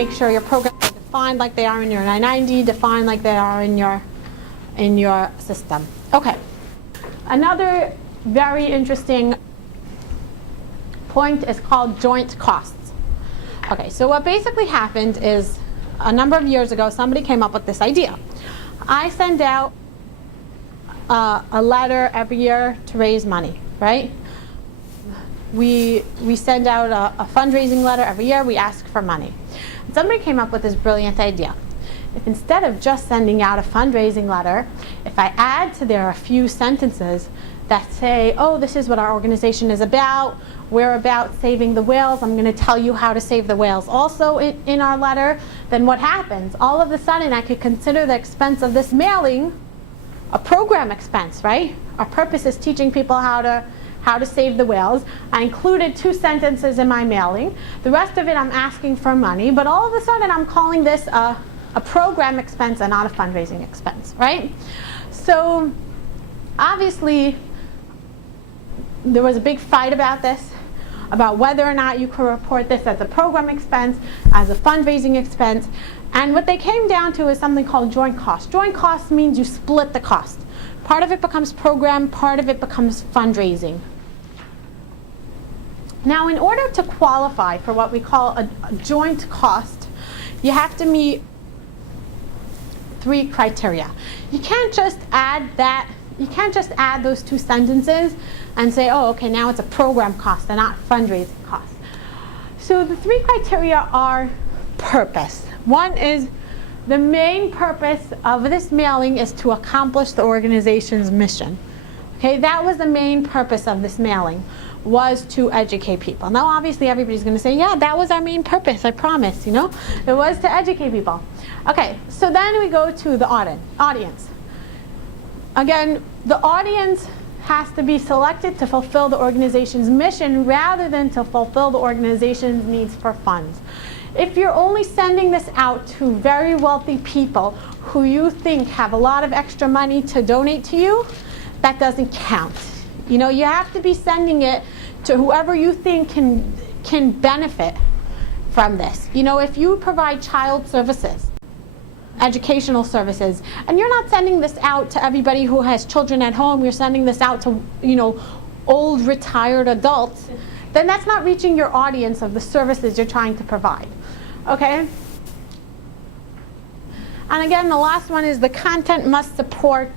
make sure your programs are defined like they are in your 990, defined like they are in your system. Okay. Another very interesting point is called joint costs. Okay, so what basically happened is a number of years ago, somebody came up with this idea. I send out a letter every year to raise money, right? We send out a fundraising letter every year. We ask for money. And somebody came up with this brilliant idea. If instead of just sending out a fundraising letter, if I add to there a few sentences that say, oh, this is what our organization is about. We're about saving the whales. I'm going to tell you how to save the whales also in our letter. Then what happens? All of a sudden, I could consider the expense of this mailing a program expense, right? Our purpose is teaching people how to save the whales. I included 2 sentences in my mailing. The rest of it, I'm asking for money. But all of a sudden, I'm calling this a program expense and not a fundraising expense, right? So obviously, there was a big fight about this, about whether or not you could report this as a program expense, as a fundraising expense. And what they came down to is something called joint cost. Joint cost means you split the cost. Part of it becomes program, part of it becomes fundraising. Now, in order to qualify for what we call a joint cost, you have to meet 3 criteria. You can't just add that. You can't just add those 2 sentences and say, oh, okay, now it's a program cost and not fundraising cost. So the 3 criteria are purpose. One is the main purpose of this mailing is to accomplish the organization's mission. Okay, that was the main purpose of this mailing, was to educate people. Now, obviously, everybody's going to say, yeah, that was our main purpose, I promise, you know. It was to educate people. Okay, so then we go to the audience. Again, the audience has to be selected to fulfill the organization's mission rather than to fulfill the organization's needs for funds. If you're only sending this out to very wealthy people who you think have a lot of extra money to donate to you, that doesn't count. You know, you have to be sending it to whoever you think can benefit from this. You know, if you provide child services, educational services, and you're not sending this out to everybody who has children at home, you're sending this out to, you know, old retired adults, then that's not reaching your audience of the services you're trying to provide. Okay? And again, the last one is the content must support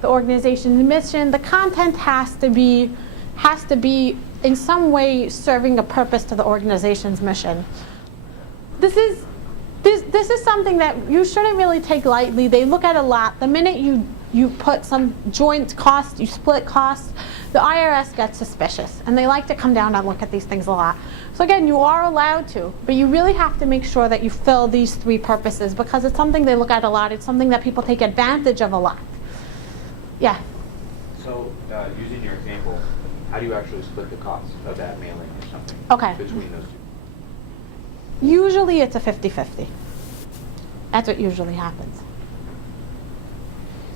the organization's mission. The content has to be in some way serving a purpose to the organization's mission. This is something that you shouldn't really take lightly. They look at a lot. The minute you put some joint cost, you split costs, the IRS gets suspicious, and they like to come down and look at these things a lot. So again, you are allowed to, but you really have to make sure that you fill these 3 purposes, because it's something they look at a lot. It's something that people take advantage of a lot. Yeah? So using your example, how do you actually split the cost of that mailing or something between those 2? Usually it's a 50-50. That's what usually happens.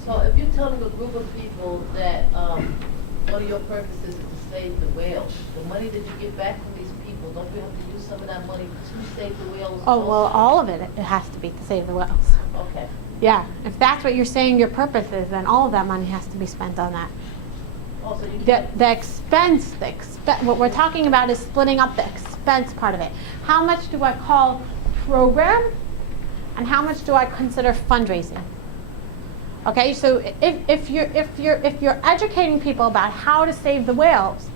So if you're telling a group of people that one of your purposes is to save the whales, the money that you get back from these people, don't you have to use some of that money to save the whales? Oh, well, all of it has to be to save the whales. Okay. Yeah, if that's what you're saying your purpose is, then all of that money has to be spent on that. Oh, so you The expense, what we're talking about is splitting up the expense part of it. How much do I call program, and how much do I consider fundraising? Okay, so if you're educating people about how to save the whales,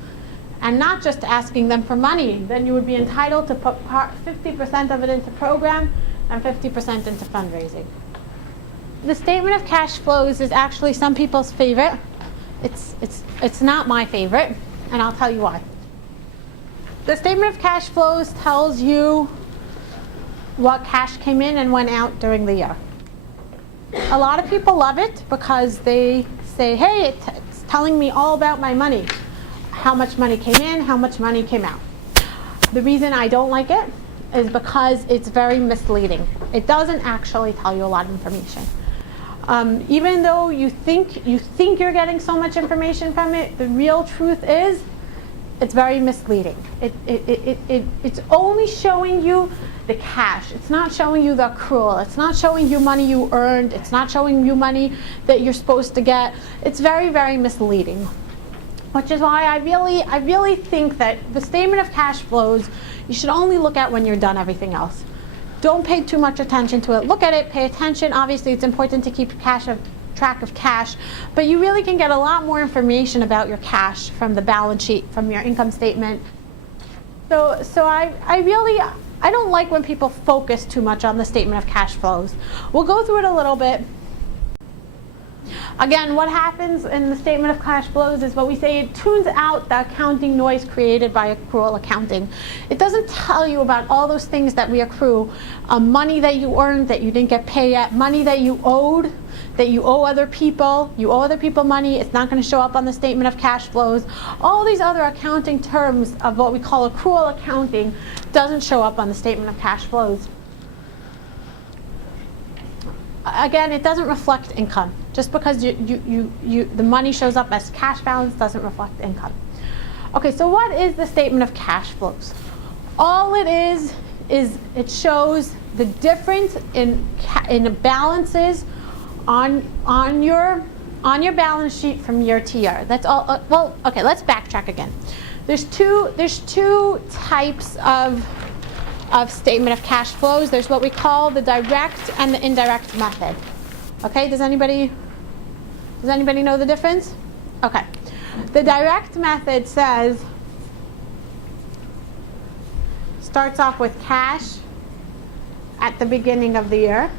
and not just asking them for money, then you would be entitled to put 50% of it into program and 50% into fundraising. The statement of cash flows is actually some people's favorite. It's not my favorite, and I'll tell you why. The statement of cash flows tells you what cash came in and went out during the year. A lot of people love it because they say, hey, it's telling me all about my money. How much money came in, how much money came out. The reason I don't like it is because it's very misleading. It doesn't actually tell you a lot of information. Even though you think you're getting so much information from it, the real truth is it's very misleading. It's only showing you the cash. It's not showing you the accrual. It's not showing you money you earned. It's not showing you money that you're supposed to get. It's very, very misleading. Which is why I really think that the statement of cash flows, you should only look at when you're done everything else. Don't pay too much attention to it. Look at it, pay attention. Obviously, it's important to keep track of cash, but you really can get a lot more information about your cash from the balance sheet, from your income statement. So I don't like when people focus too much on the statement of cash flows. We'll go through it a little bit. Again, what happens in the statement of cash flows is what we say, it tunes out the accounting noise created by accrual accounting. It doesn't tell you about all those things that we accrue, money that you earned that you didn't get paid yet, money that you owed, that you owe other people. You owe other people money, it's not going to show up on the statement of cash flows. All these other accounting terms of what we call accrual accounting doesn't show up on the statement of cash flows. Again, it doesn't reflect income. Just because the money shows up as cash balance doesn't reflect income. Okay, so what is the statement of cash flows? All it is it shows the difference in balances on your balance sheet from year to year. That's all. Well, okay, let's backtrack again. There's two types of statement of cash flows. There's what we call the direct and the indirect method. Okay, does anybody know the difference? Okay. The direct method starts off with cash at the beginning of the year.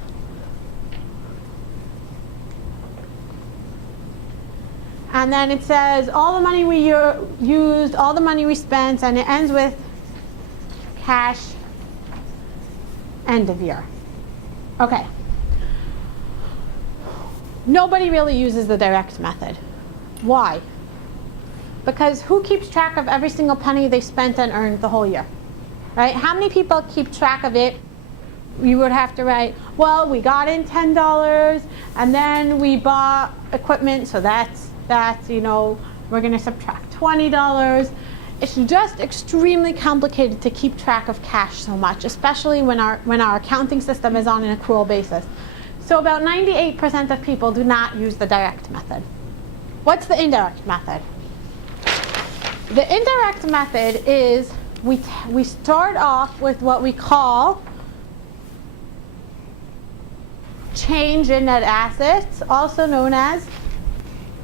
And then it says all the money we used, all the money we spent, and it ends with cash end of year. Okay. Nobody really uses the direct method. Why? Because who keeps track of every single penny they spent and earned the whole year? Right? How many people keep track of it? You would have to write, well, we got in $10 and then we bought equipment, so that's we're going to subtract $20. It's just extremely complicated to keep track of cash so much, especially when our accounting system is on an accrual basis. So about 98% of people do not use the direct method. What's the indirect method? The indirect method is we start off with what we call change in net assets, also known as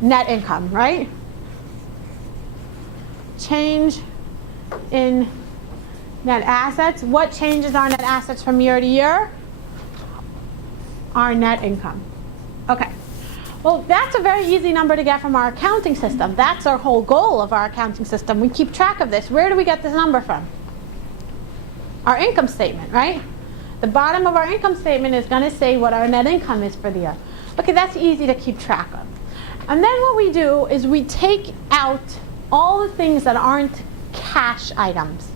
net income, right? Change in net assets. What changes our net assets from year to year? Our net income. Okay. Well, that's a very easy number to get from our accounting system. That's our whole goal of our accounting system. We keep track of this. Where do we get this number from? Our income statement, right? The bottom of our income statement is going to say what our net income is for the year. Okay, that's easy to keep track of. And then what we do is we take out all the things that aren't cash items.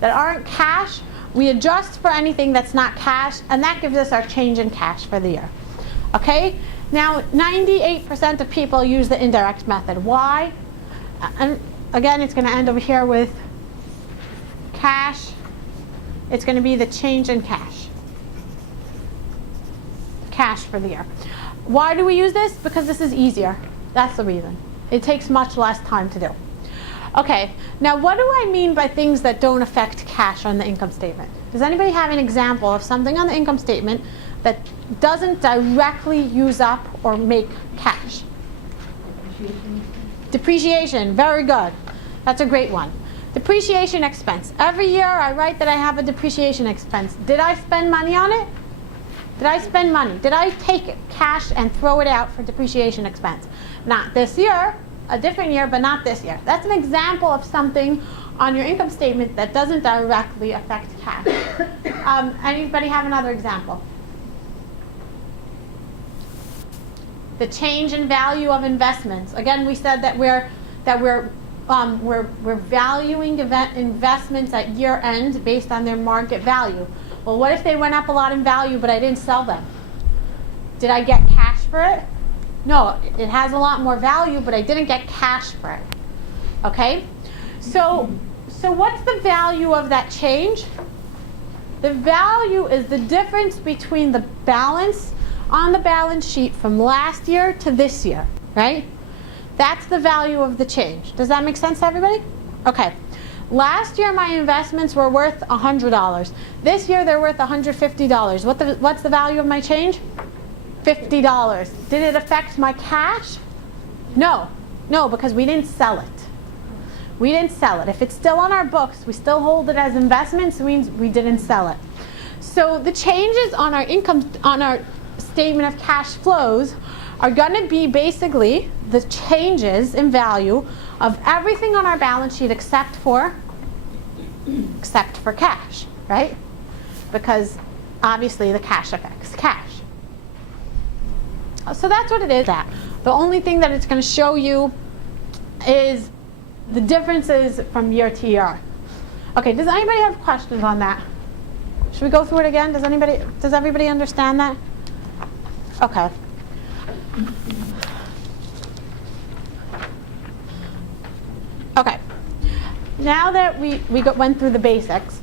That aren't cash, we adjust for anything that's not cash, and that gives us our change in cash for the year. Okay? Now, 98% of people use the indirect method. Why? And again, it's going to end over here with cash. It's going to be the change in cash. Cash for the year. Why do we use this? Because this is easier. That's the reason. It takes much less time to do. Okay, now what do I mean by things that don't affect cash on the income statement? Does anybody have an example of something on the income statement that doesn't directly use up or make cash? Depreciation, very good. That's a great one. Depreciation expense. Every year I write that I have a depreciation expense. Did I spend money on it? Did I spend money? Did I take cash and throw it out for depreciation expense? Not this year, a different year, but not this year. That's an example of something on your income statement that doesn't directly affect cash. Anybody have another example? The change in value of investments. Again, we said that we're valuing investments at year end based on their market value. Well, what if they went up a lot in value, but I didn't sell them? Did I get cash for it? No, it has a lot more value, but I didn't get cash for it. Okay? So what's the value of that change? The value is the difference between the balance on the balance sheet from last year to this year, right? That's the value of the change. Does that make sense to everybody? Okay. Last year my investments were worth $100. This year they're worth $150. What's the value of my change? $50. Did it affect my cash? No. No, because we didn't sell it. We didn't sell it. If it's still on our books, we still hold it as investments, it means we didn't sell it. So the changes on our income, on our statement of cash flows are going to be basically the changes in value of everything on our balance sheet except for cash, right? Because obviously the cash affects cash. So that's what it is. The only thing that it's going to show you is the differences from year to year. Okay, does anybody have questions on that? Should we go through it again? Does everybody understand that? Okay. Okay. Now that we went through the basics,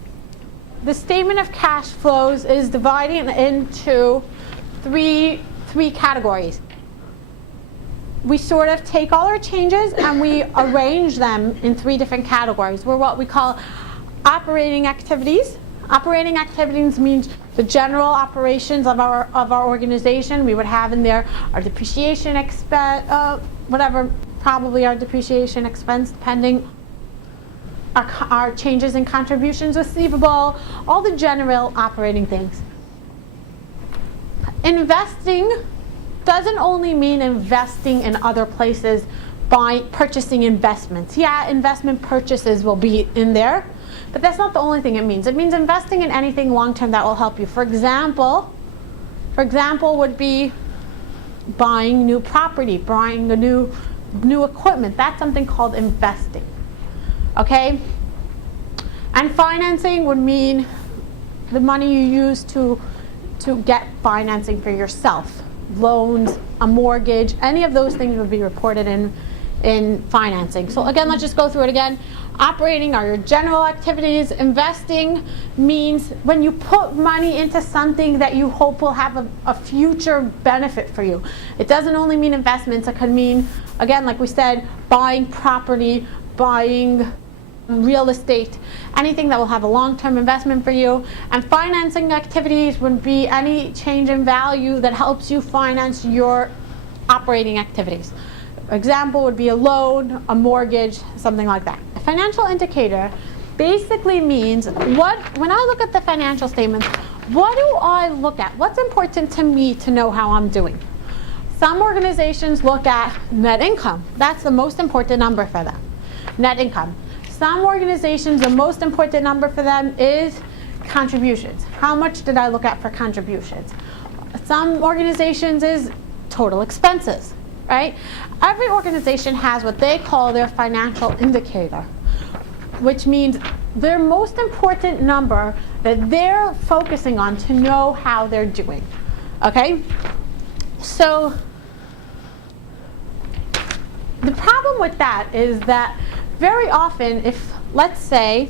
the statement of cash flows is divided into three categories. We sort of take all our changes and we arrange them in three different categories. We're what we call operating activities. Operating activities means the general operations of our organization. We would have in there our depreciation expense, whatever, probably our depreciation expense, depending. Our changes in contributions receivable, all the general operating things. Investing doesn't only mean investing in other places by purchasing investments. Yeah, investment purchases will be in there, but that's not the only thing it means. It means investing in anything long-term that will help you. For example would be buying new property, buying the new equipment. That's something called investing. Okay? And financing would mean the money you use to get financing for yourself. Loans, a mortgage, any of those things would be reported in financing. So again, let's just go through it again. Operating are your general activities. Investing means when you put money into something that you hope will have a future benefit for you. It doesn't only mean investments. It could mean, again, like we said, buying property, buying real estate, anything that will have a long-term investment for you. And financing activities would be any change in value that helps you finance your operating activities. Example would be a loan, a mortgage, something like that. A financial indicator basically means when I look at the financial statements, what do I look at? What's important to me to know how I'm doing? Some organizations look at net income. That's the most important number for them. Net income. Some organizations, the most important number for them is contributions. How much did I look at for contributions? Some organizations is total expenses, right? Every organization has what they call their financial indicator, which means their most important number that they're focusing on to know how they're doing, okay? So the problem with that is that very often, if, let's say,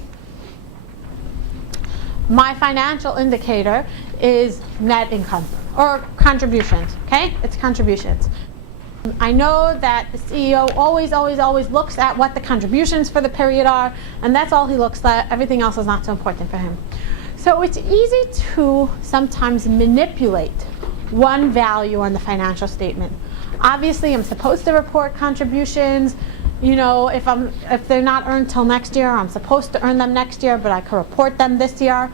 my financial indicator is net income or contributions, okay? It's contributions. I know that the CEO always looks at what the contributions for the period are, and that's all he looks at. Everything else is not so important for him. So it's easy to sometimes manipulate one value on the financial statement. Obviously, I'm supposed to report contributions. You know, if they're not earned till next year, I'm supposed to earn them next year, but I can report them this year.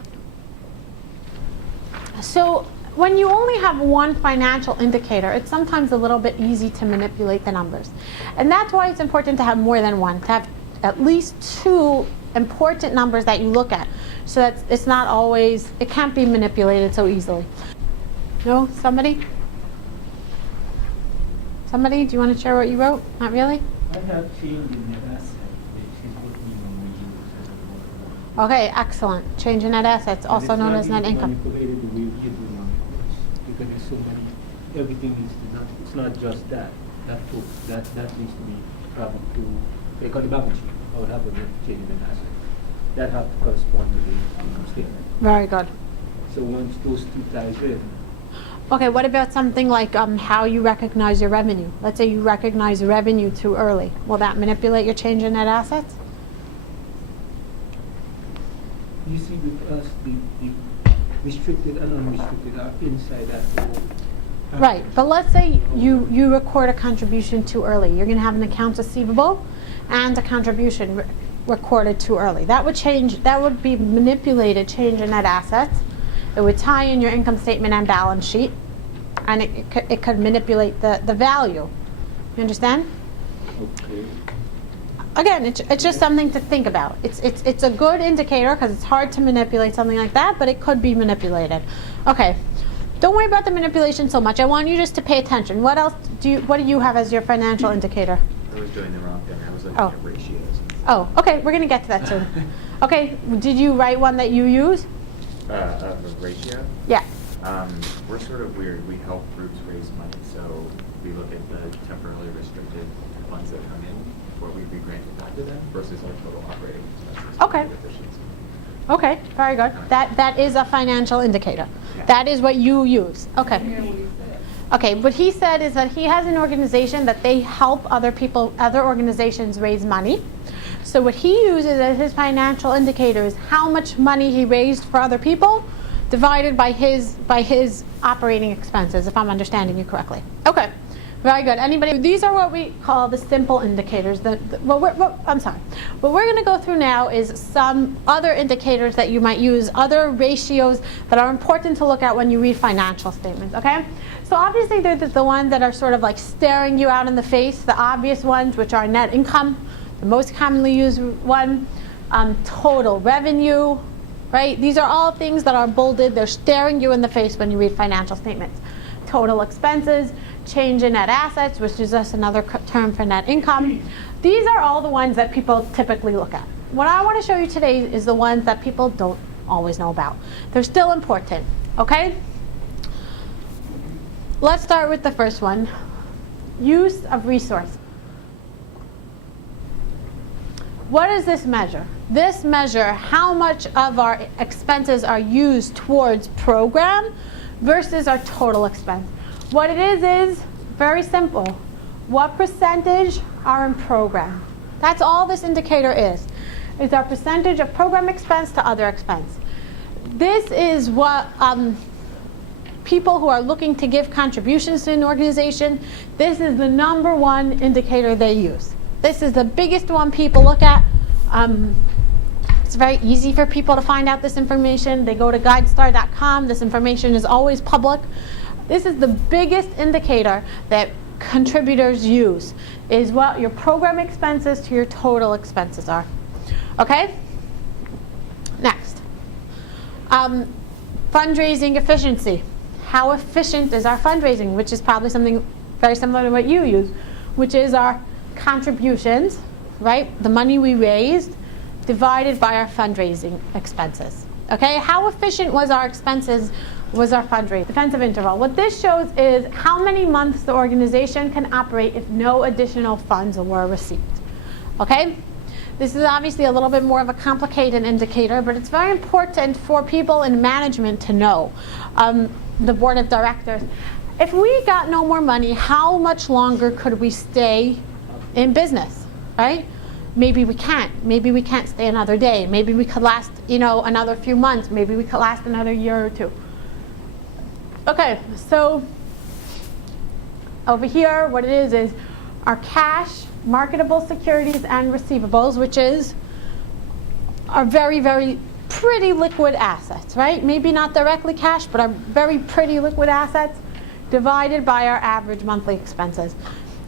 So when you only have one financial indicator, it's sometimes a little bit easy to manipulate the numbers. And that's why it's important to have more than one, to have at least two important numbers that you look at, so that it's not always, it can't be manipulated so easily. No? Somebody? Somebody? Do you want to share what you wrote? Not really? I have changed in net asset, which is what we normally use as a word. Okay, excellent. Change in net assets, also known as net income. Manipulated the way we do now, because there's so many, everything is not, it's not just that. That needs to be traveled to, take on the balance sheet, I would have a change in net asset. That have to correspond to the income statement. Very good. So once those two ties in, Okay, what about something like how you recognize your revenue? Let's say you recognize revenue too early. Will that manipulate your change in net assets? you see with us, the restricted and unrestricted are inside that whole. Right, but let's say you record a contribution too early. You're going to have an accounts receivable and a contribution recorded too early. That would change. That would be manipulated change in net assets. It would tie in your income statement and balance sheet, and it could manipulate the value. You understand? Okay. Again, it's just something to think about. It's a good indicator because it's hard to manipulate something like that, but it could be manipulated. Okay, don't worry about the manipulation so much. I want you just to pay attention. What else what do you have as your financial indicator? I was doing the wrong thing. I was looking Oh. at ratios. Oh, okay, we're gonna get to that soon. Okay, did you write one that you use? The ratio? Yeah. We're sort of weird. We help groups raise money, so we look at the temporarily restricted funds that come in before we re-grant it back to them versus our total operating expenses. Okay. Efficiency. Okay, very good. That is a financial indicator. Yeah. That is what you use. Okay. Hear what he said. Okay, what he said is that he has an organization that they help other organizations raise money. So what he uses as his financial indicator is how much money he raised for other people divided by his operating expenses, if I'm understanding you correctly. Okay, very good. Anybody? These are what we call the simple indicators. I'm sorry. What we're going to go through now is some other indicators that you might use, other ratios that are important to look at when you read financial statements, okay? So obviously they're the ones that are sort of like staring you out in the face, the obvious ones, which are net income, the most commonly used one, total revenue, right? These are all things that are bolded. They're staring you in the face when you read financial statements. Total expenses, change in net assets, which is just another term for net income. These are all the ones that people typically look at. What I want to show you today is the ones that people don't always know about. They're still important, okay? Let's start with the first one, use of resource. What does this measure? This measure how much of our expenses are used towards program versus our total expense. What it is very simple. What percentage are in program? That's all this indicator is. It's our percentage of program expense to other expense. This is what people who are looking to give contributions to an organization, this is the #1 indicator they use. This is the biggest one people look at. It's very easy for people to find out this information. They go to GuideStar.com. This information is always public. This is the biggest indicator that contributors use, is what your program expenses to your total expenses are. Okay? Next. Fundraising efficiency. How efficient is our fundraising, which is probably something very similar to what you use, which is our contributions, right? The money we raised divided by our fundraising expenses. Okay, how efficient was our expenses, was our fundraising? Defensive interval. What this shows is how many months the organization can operate if no additional funds were received. Okay, this is obviously a little bit more of a complicated indicator, but it's very important for people in management to know. The board of directors. If we got no more money, how much longer could we stay in business, right? Maybe we can't. Maybe we can't stay another day. Maybe we could last, another few months. Maybe we could last another year or two. Okay, so over here, what it is our cash, marketable securities, and receivables, which are very, very pretty liquid assets, right? Maybe not directly cash, but are very pretty liquid assets divided by our average monthly expenses.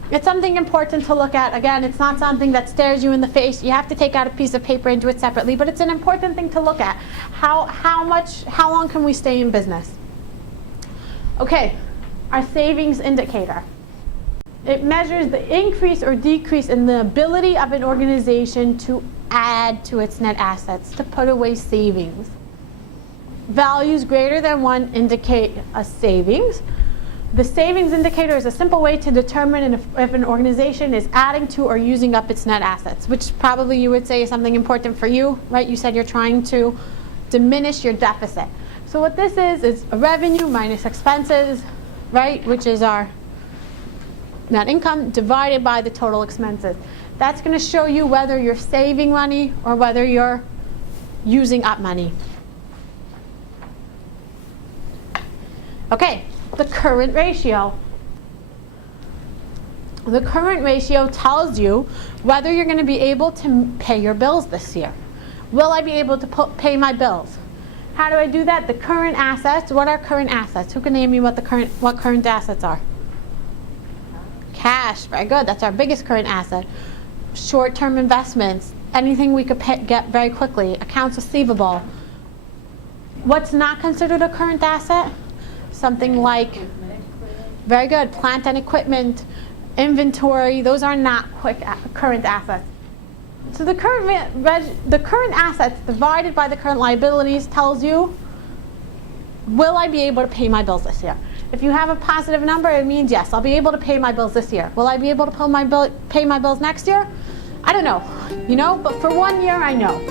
It's something important to look at. Again, it's not something that stares you in the face. You have to take out a piece of paper and do it separately, but it's an important thing to look at. How long can we stay in business? Okay, our savings indicator. It measures the increase or decrease in the ability of an organization to add to its net assets, to put away savings. Values greater than 1 indicate a savings. The savings indicator is a simple way to determine if an organization is adding to or using up its net assets, which probably you would say is something important for you, right? You said you're trying to diminish your deficit. So So what this is revenue minus expenses, right, which is our net income divided by the total expenses. That's going to show you whether you're saving money or whether you're using up money. Okay, the current ratio. The current ratio tells you whether you're going to be able to pay your bills this year. Will I be able to pay my bills? How do I do that? The current assets. What are current assets? Who can name me what current assets are? Cash. Very good. That's our biggest current asset. Short-term investments. Anything we could get very quickly. Accounts receivable. What's not considered a current asset? Something like, very good, plant and equipment, inventory. Those are not current assets. So the current assets divided by the current liabilities tells you, will I be able to pay my bills this year? If you have a positive number, it means yes, I'll be able to pay my bills this year. Will I be able to pay my bills next year? I don't know, but for 1 year I know.